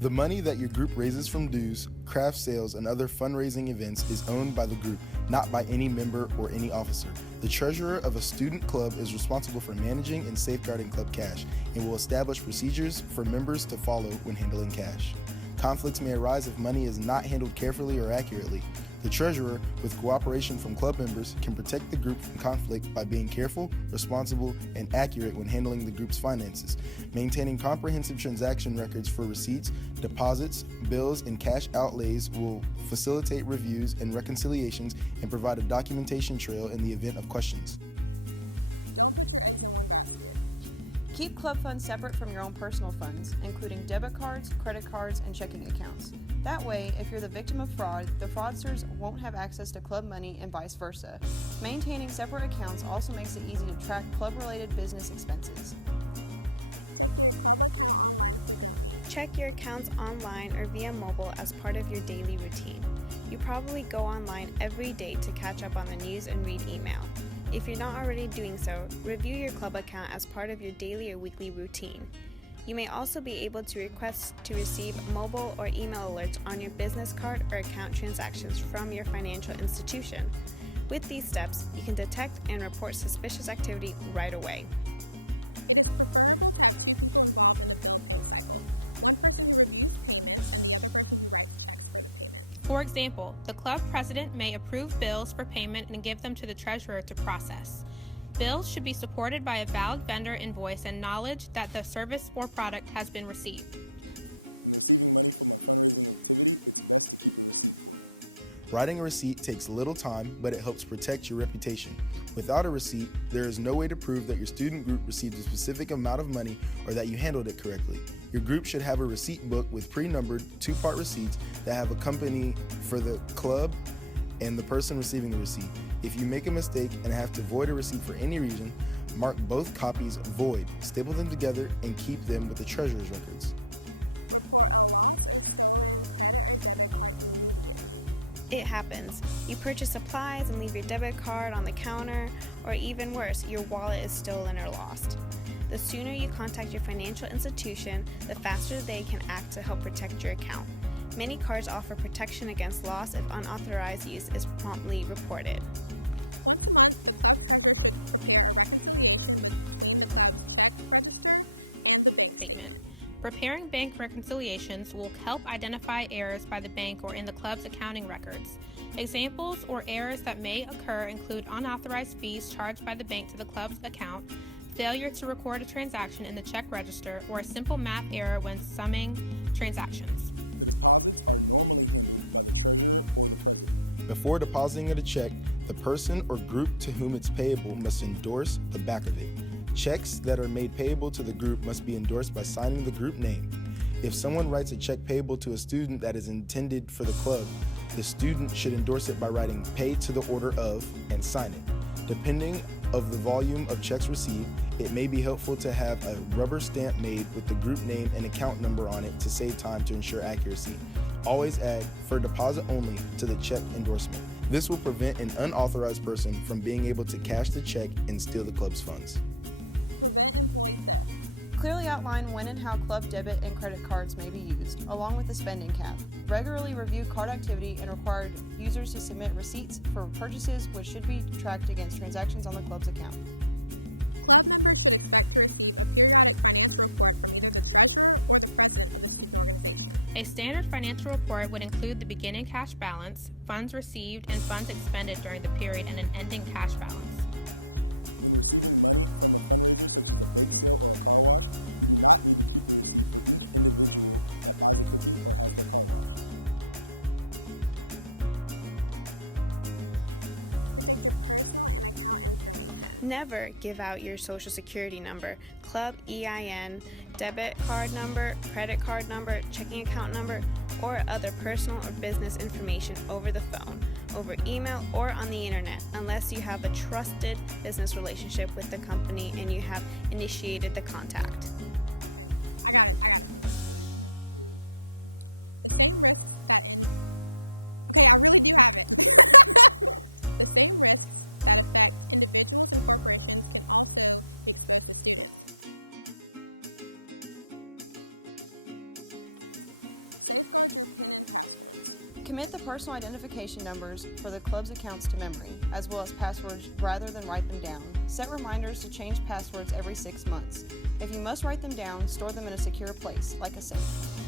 The money that your group raises from dues, craft sales, and other fundraising events is owned by the group, not by any member or any officer. The treasurer of a student club is responsible for managing and safeguarding club cash and will establish procedures for members to follow when handling cash. Conflicts may arise if money is not handled carefully or accurately. The treasurer, with cooperation from club members, can protect the group from conflict by being careful, responsible, and accurate when handling the group's finances. Maintaining comprehensive transaction records for receipts, deposits, bills, and cash outlays will facilitate reviews and reconciliations and provide a documentation trail in the event of questions. Keep club funds separate from your own personal funds, including debit cards, credit cards, and checking accounts. That way, if you're the victim of fraud, the fraudsters won't have access to club money and vice versa. Maintaining separate accounts also makes it easy to track club-related business expenses. Check your accounts online or via mobile as part of your daily routine. You probably go online every day to catch up on the news and read email. If you're not already doing so, review your club account as part of your daily or weekly routine. You may also be able to request to receive mobile or email alerts on your business card or account transactions from your financial institution. With these steps, you can detect and report suspicious activity right away. For example, the club president may approve bills for payment and give them to the treasurer to process. Bills should be supported by a valid vendor invoice and knowledge that the service or product has been received. Writing a receipt takes little time, but it helps protect your reputation. Without a receipt, there is no way to prove that your student group received a specific amount of money or that you handled it correctly. Your group should have a receipt book with pre-numbered 2-part receipts that have a company for the club and the person receiving the receipt. If you make a mistake and have to void a receipt for any reason, mark both copies void, staple them together, and keep them with the treasurer's records. It happens. You purchase supplies and leave your debit card on the counter, or even worse, your wallet is stolen or lost. The sooner you contact your financial institution, the faster they can act to help protect your account. Many cards offer protection against loss if unauthorized use is promptly reported. Statement. Preparing bank reconciliations will help identify errors by the bank or in the club's accounting records. Examples or errors that may occur include unauthorized fees charged by the bank to the club's account, failure to record a transaction in the check register, or a simple math error when summing transactions. Before depositing a check, the person or group to whom it's payable must endorse the back of it. Checks that are made payable to the group must be endorsed by signing the group name. If someone writes a check payable to a student that is intended for the club, the student should endorse it by writing "paid to the order of" and sign it. Depending of the volume of checks received, it may be helpful to have a rubber stamp made with the group name and account number on it to save time to ensure accuracy. Always add "for deposit only" to the check endorsement. This will prevent an unauthorized person from being able to cash the check and steal the club's funds. Clearly outline when and how club debit and credit cards may be used, along with the spending cap. Regularly review card activity and require users to submit receipts for purchases, which should be tracked against transactions on the club's account. A standard financial report would include the beginning cash balance, funds received, and funds expended during the period, and an ending cash balance. Never give out your social security number, club EIN, debit card number, credit card number, checking account number, or other personal or business information over the phone, over email, or on the internet unless you have a trusted business relationship with the company and you have initiated the contact. Commit the personal identification numbers for the club's accounts to memory, as well as passwords rather than write them down. Set reminders to change passwords every 6 months. If you must write them down, store them in a secure place, like a safe.